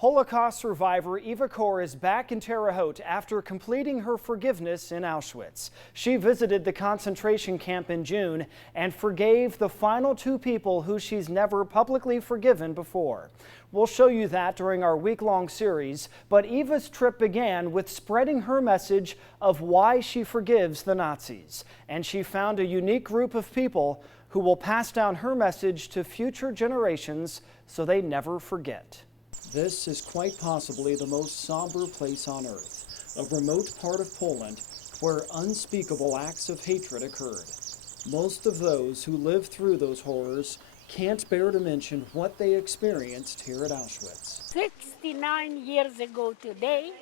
Holocaust survivor Eva Kor is back in Terre Haute after completing her forgiveness in Auschwitz. She visited the concentration camp in June and forgave the final two people who she's never publicly forgiven before. We'll show you that during our week-long series, but Eva's trip began with spreading her message of why she forgives the Nazis. And she found a unique group of people who will pass down her message to future generations so they never forget. This is quite possibly the most somber place on earth, a remote part of Poland where unspeakable acts of hatred occurred. Most of those who lived through those horrors can't bear to mention what they experienced here at Auschwitz. 69 years ago today,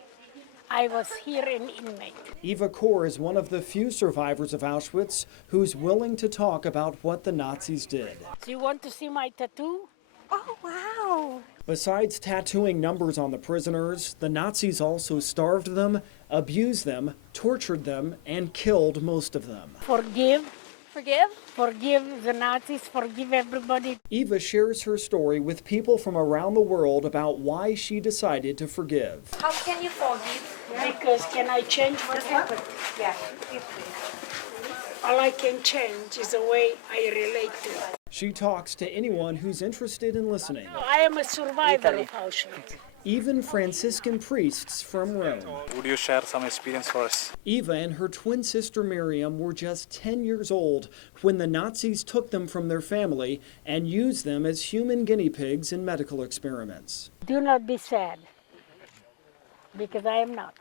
I was here an inmate. Eva Kor is one of the few survivors of Auschwitz who's willing to talk about what the Nazis did. Do you want to see my tattoo? Oh, wow. Besides tattooing numbers on the prisoners, the Nazis also starved them, abused them, tortured them, and killed most of them. Forgive. Forgive? Forgive the Nazis, forgive everybody. Eva shares her story with people from around the world about why she decided to forgive. How can you forgive? Because can I change what happened? Yeah. All I can change is the way I relate to it. She talks to anyone who's interested in listening, I am a survivor of Auschwitz. even Franciscan priests from Rome. Would you share some experience for us? Eva and her twin sister Miriam were just 10 years old when the Nazis took them from their family and used them as human guinea pigs in medical experiments. Do not be sad, because I am not.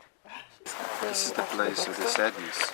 This is the place of the sadness.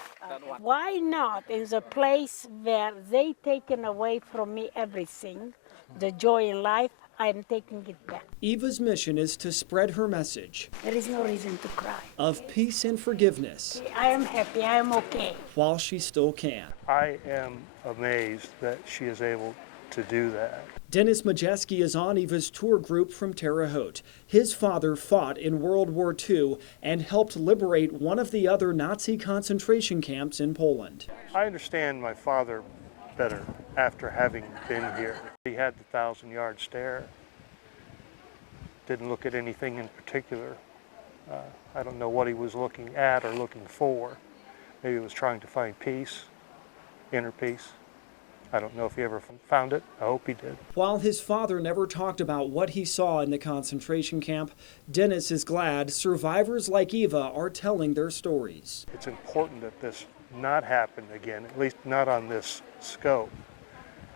Why not in the place where they taken away from me everything, the joy in life, I am taking it back. Eva's mission is to spread her message There is no reason to cry. of peace and forgiveness I am happy, I am okay. while she still can. I am amazed that she is able to do that. Dennis Majeski is on Eva's tour group from Terre Haute. His father fought in World War II and helped liberate one of the other Nazi concentration camps in Poland. I understand my father better after having been here. He had the 1,000-yard stare. Didn't look at anything in particular. I don't know what he was looking at or looking for. Maybe he was trying to find peace, inner peace. I don't know if he ever found it. I hope he did. While his father never talked about what he saw in the concentration camp, Dennis is glad survivors like Eva are telling their stories. It's important that this not happen again, at least not on this scope.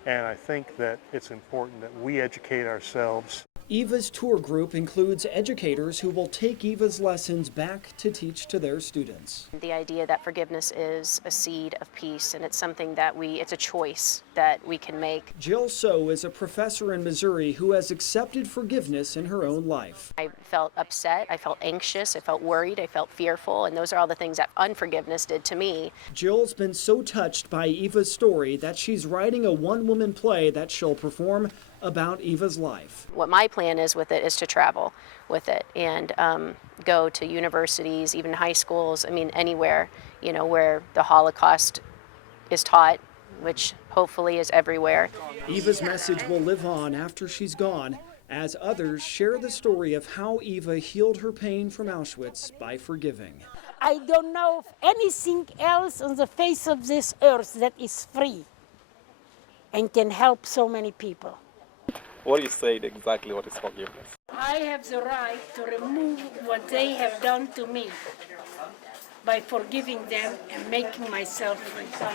And I think that it's important that we educate ourselves. Eva's tour group includes educators who will take Eva's lessons back to teach to their students. The idea that forgiveness is a seed of peace, and it's something that it's a choice that we can make. Jill So is a professor in Missouri who has accepted forgiveness in her own life. I felt upset, I felt anxious, I felt worried, I felt fearful, and those are all the things that unforgiveness did to me. Jill's been so touched by Eva's story that she's writing a one-woman play that she'll perform about Eva's life. What my plan is with it is to travel with it and go to universities, even high schools, anywhere, where the Holocaust is taught, which hopefully is everywhere. Eva's message will live on after she's gone, as others share the story of how Eva healed her pain from Auschwitz by forgiving. I don't know of anything else on the face of this earth that is free and can help so many people. What do you say exactly what is forgiveness? I have the right to remove what they have done to me by forgiving them and making myself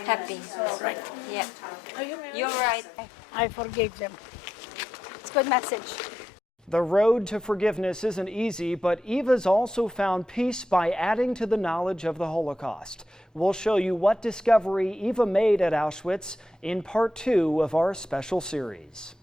Happy. right. Yeah. You're right. I forgave them. It's a good message. The road to forgiveness isn't easy, but Eva's also found peace by adding to the knowledge of the Holocaust. We'll show you what discovery Eva made at Auschwitz in part 2 of our special series.